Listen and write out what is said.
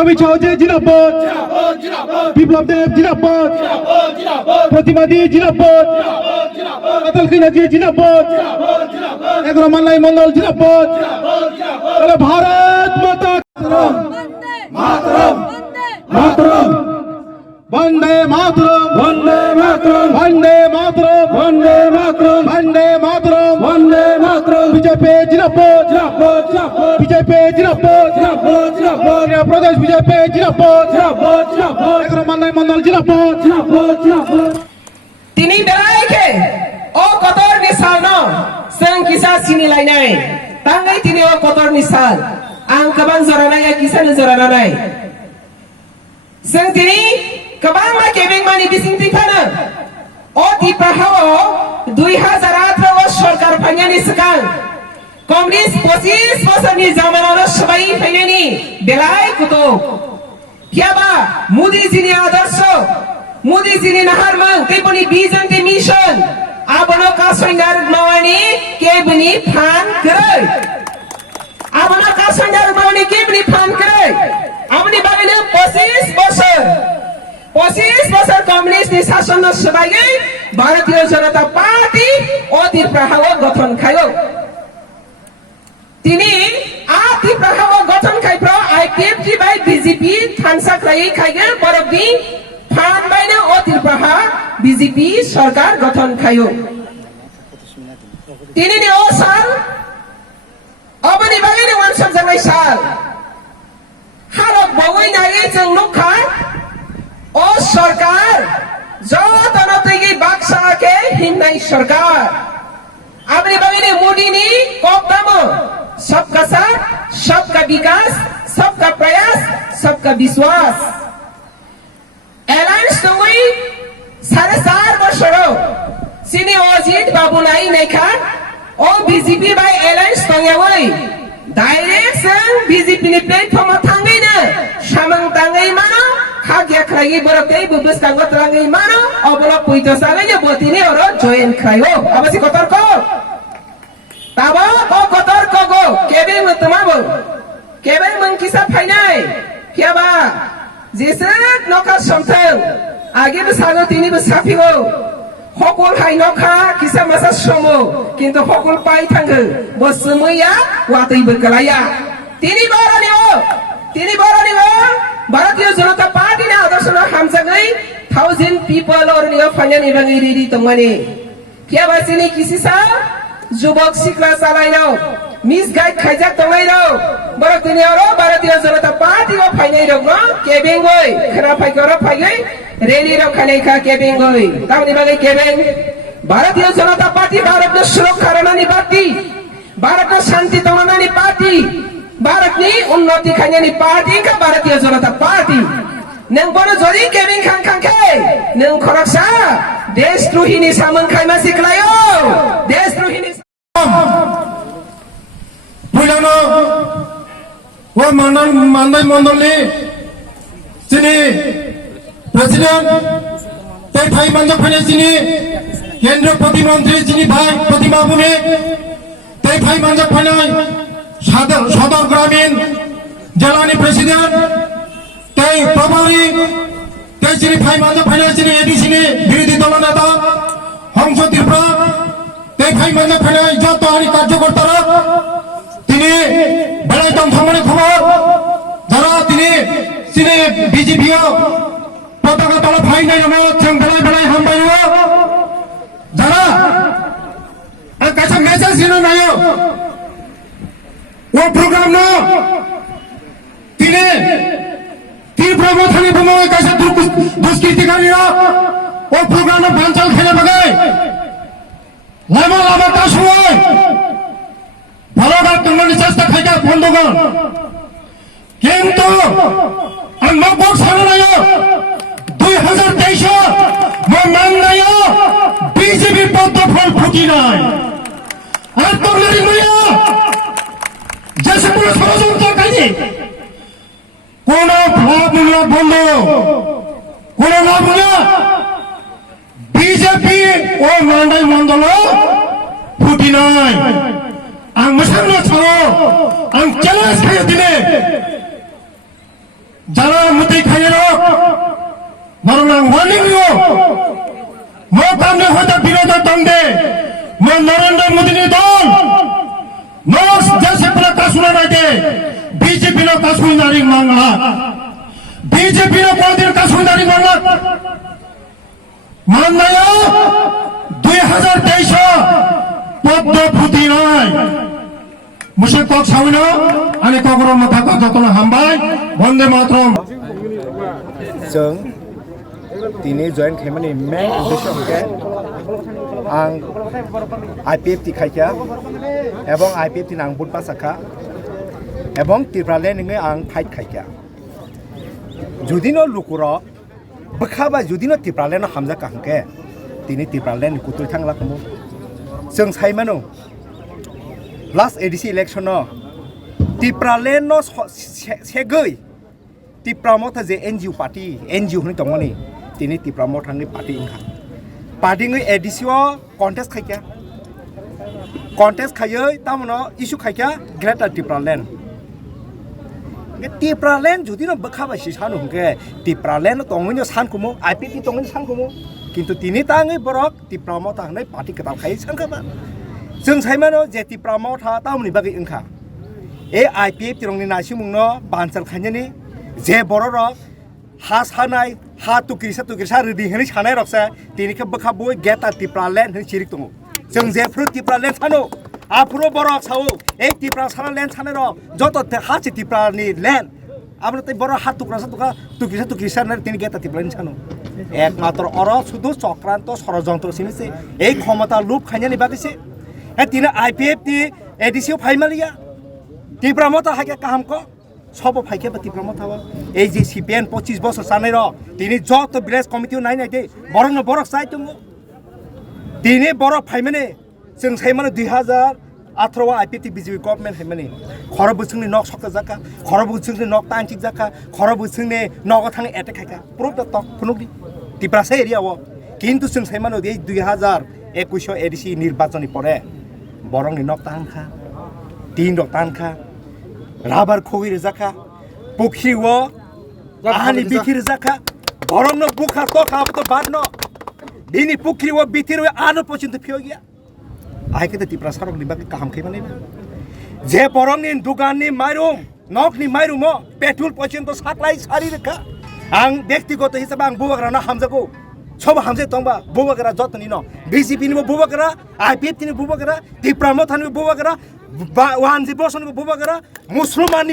অমিত শাহ জিন্দাবাদ, বিপ্লব দেব জিন্দাবাদ, প্রতিবাদী জিন্দাবাদ, আতাল খিনাজি জিন্দাবাদ, এগরো মাল্লাই মন্ডল জিন্দাবাদ। ভারত মাতা মাতরম মাতরম বন্দে মাতরম বন্দে মাতরম বন্দে মাতরম বন্দে মাতরম বন্দে মাতরম বন্দে মাতরম বিজেপি জিন্দাবাদ জিন্দাবাদ জিন্দাবাদ বিজেপি জিন্দাবাদ জিন্দাবাদ জিন্দাবাদ প্রদেশ বিজেপি জিন্দাবাদ জিন্দাবাদ জিন্দাবাদ এগরো মাল্লাই মন্ডল জিন্দাবাদ জিন্দাবাদ জিন্দাবাদ। তিনি বেলাইকে ও কতর মিসাল ন जों किसा सिनिलायनाय तांगाय तिनि ओ कतर मिसाल आं गोबां जरानाय किसानो जरानाय जों तिनि गोबां मा केबिं मानि बिसिंति फानो ओ दिपाहाव 2018 सरकार फायनायनि सिगां कमिउनिस्ट 25 बोसोरनि जामानावनो सबाय फायनायनि बेलाय कुतो कियाबा मोदीजीनि आदर्श मोदीजीनि नाहारमोन तेपनि विजन ते मिशन आबनो कासैनार मावनि केबनि फान गरै आबनो कासैनार मावनि केबनि फान गरै आबनि बागैनो 25 बोसोर कमिउनिस्टनि शासन सबायै भारतीय जनता पार्टी अति प्रभाव गठन खायो तिनी आति प्रभाव गठन खाइप्रो आईपीएफजी बाय बीजेपी थानसाख्रायै खाइगे बरकनि फान बायनो अति प्रभाव बीजेपी सरकार गठन खायो तिनी ने ओ साल अबनि बागैनो वानसब जानाय साल हालत बावै नायै जों नुखा ओ सरकार जतनतैगि बाक्साके हिंनाय सरकार आबनि बागैनो मोदीनि कप्ताम सबका साथ सबका विकास सबका प्रयास सबका विश्वास एलायंस दंगै 4.5 बोसोराव सिनि अजित बाबु नाय नायखा ओ बीजेपी बाय एलायंस दंयावै डाइरेक्ट जों बीजेपी नि प्लेटफर्मआव थांगैनो सामंग तांगै मानो खाग्या खागै बरकै बुबस्तांग त्रांगै मानो अबला पुइतो सागैनो बतिनि अरो जयन खायो अबसि कतरको ताबो ओ कतरको केबे मतमाबो केबे मंकिसा फाइनाय केबा जेसर नखा समथं आगेबो सागो तिनिबो साफिगो हकल हाय नखा किसा मासा समो किन्तु हकल पाइ थांगो बसमैया वातैबो गलाया तिनि बरनि भारतीय जनता पार्टी ना आदर्शना हामजागै 1000 पीपल अरनियो फाइनानि बागै रेडी तंमाने केबासिनि किसिसा जुबक सिख्ला चालायनाव मिस गाइड खाइजाक तंगाइनो बरक तिनि अरो भारतीय जनता पार्टी को फाइनाय रग केबेंगै खरा फाइगरो फाइगै रेली र खानेखा केबेंगै तामनि बागै केबें भारतीय जनता पार्टी भारतको सुरक्षा रनानि पार्टी भारतको शान्ति तंगानानि पार्टी भारतनि उन्नति खाइनानि पार्टी का भारतीय जनता पार्टी नों बनो जरि केबें खांखांखे नों खरकसा देशद्रोहिनि सामोन खाइमा सिख्लायो देशद्रोहिनि बुझानो वो माननाय मंडलनि जोंनि प्रेसिडेंट तै भाई मानजा फैनाय जोंनि केंद्र प्रतिमंत्री जोंनि भाई प्रतिमा बुनि तै भाई मानजा फैनाय सदर ग्रामीण जिलानि प्रेसिडेंट तै प्रभारी तै जोंनि भाई मानजा फैनाय जोंनि एडीसीनि बिरोधी दल नेता हंस त्रिपुरा तै भाई मानजा फैनाय जत हारि कार्यकर्तारा তিনি বেলাইতম থামানে খবর যারা তিনি সিনে বিজেপিও পতাকা তলা ফাই নাই নামে जों বেলাই হামবাইও যারা কাছে মেসেজ দিনো নাইও ও প্রোগ্রাম ন তিনি তীব্র মথানি বময় কাছে দুষ্কৃতিকারীরা ও প্রোগ্রাম বানচাল খেলে বাগাই লামা তার সময় ভালোভাবে তোমাদের চেষ্টা খাইটা বন্ধুগণ কিন্তু নব্বই সালে নাই 2023 মান নাই বিজেপির পদ্ম ফল ফুটি নাই আর তোমরা মায়া যে সকল ষড়যন্ত্র কাজে কোন ভাবনা বন্ধ কোন ভাবনা বিজেপি ও মান্ডাই মন্ডল ফুটি নাই आं मोसानो छानो आं चैलेंज खायो दिनै যারা মুতি খাইয়ের নরনাং ওয়ার্নিংও মো কামনে হয়তো বিরোধ দন্দে মো নরেন্দ্র মোদীনি দল নস দেশে প্রা কাসুনা রাইতে BJP no কাসুইনারি Mangla BJP no কোনদিন কাসুইনারি মাংলা মাননায় 2023 পদ্ম ফুটি নয় মুসে কক সাউইন আনি কগর মাথা যতন হামবাই বন্দে মাতরম जों दिनै जयेन खालामनायनि मेन उद्देश्य हके आं IPF ti खायखा एबं IPF ti नां बुट पासाखा एबं तिफ्राले नोङो आं फाइट खायखा जुदिनो लुकुर बखाबा जुदिनो तिफ्राले न हामजा काहके दिनै तिफ्राले कुतुर थांला खमु जों साइमानो लास्ट एडिसि इलेक्शन तिफ्राले न सेगै तिप्रामोथा जे एनजिओ पार्टी एनजिओ हनि दंगनि तिनि तिप्रामोथांनि पार्टी इंखा पार्टी ngै एडिसिओ कन्टेस्ट खायखा कन्टेस्ट खायै तामनो इशू खायखा ग्रेटर तिप्रालेन तिप्रालेन जुदि न बखाबा सिसानो हंके तिप्रालेन दंगनि सानखुमु आईपीटी दंगनि सानखुमु किन्तु तिनि ताङै बरक तिप्रामोथा हनै पार्टी कताल खायै सानखाबा जों साइमानो जे तिप्रामोथा तामनि बागै इंखा ए आईपीएफ तिरंनि नासिमुंनो बानसाल खायनि जे बर' हा सानाय हा तुकिरिसा रेडि होनै सानाय रखसा दिनैखौ बोखाबो गेटा तिप्रालेन होनै सिरिक दङ जों जेफ्रु तिप्रालेन सानो आफुरो बरक सावो ए तिप्रा साना लेन सानाय र जत हा से तिप्रानि लेन आबनो तै बर' हा तुकिरिसा तिनि गेटा तिप्रालेन सानो एकमात्र अर शुधु चक्राন্ত षড়যন্ত্র सिनिसे এই ক্ষমতা লুপ খাইনানি বাকিছে এ তিনা आईपीएफ ti एडिसिओ फाइमालिया तिप्रामोथा हाके काहामक सब फाइके बाति प्रमोथावा এই যে সিপিএন 25 বছর সানের তিনি যত ভিলেজ কমিটিও নাই নাই দে বরং বরক চাই তুমি তিনি বরক ফাইমানে जों साइमाने 2018 आईपीटी बीजेपी गभर्नमेंट हाइमाने खरब बुसुंनि नक सकता जाका खरब बुसुंनि नक तांचिक जाका खरब बुसुंनि नक थांग एटेक खायका प्रुफ दत फुनुगि तिप्रासे एरियाव किन्तु जों साइमाने 2021 एडिसि निर्वाचननि परे बरंनि नक तांखा तीन नक तांखा राबार खोगिर जाखा पुखिरिव आहानि बिखिर जाखा बरंनो बुखा तो खाबतो बादनो दिनि पुखिरिव बिथिरव आनो पचिन्त फियोगिया आइके त तिप्रा सरक निबाके काहाम खैमाने जे बरंनि दुगाननि माइरुम नकनि माइरुम पेट्रोल पचिन्त साप्लाइ सारि रेखा आं व्यक्तिगत हिसाबै आं बुबाग्राना हामजागौ सब हामजे तंबा बुबाग्रा जतनि न बीजेपी नि बुबाग्रा आईपीएफ नि बुबाग्रा तिप्रामोथानि बुबाग्रा वानजि बसनि बुबाग्रा मुसलमाननि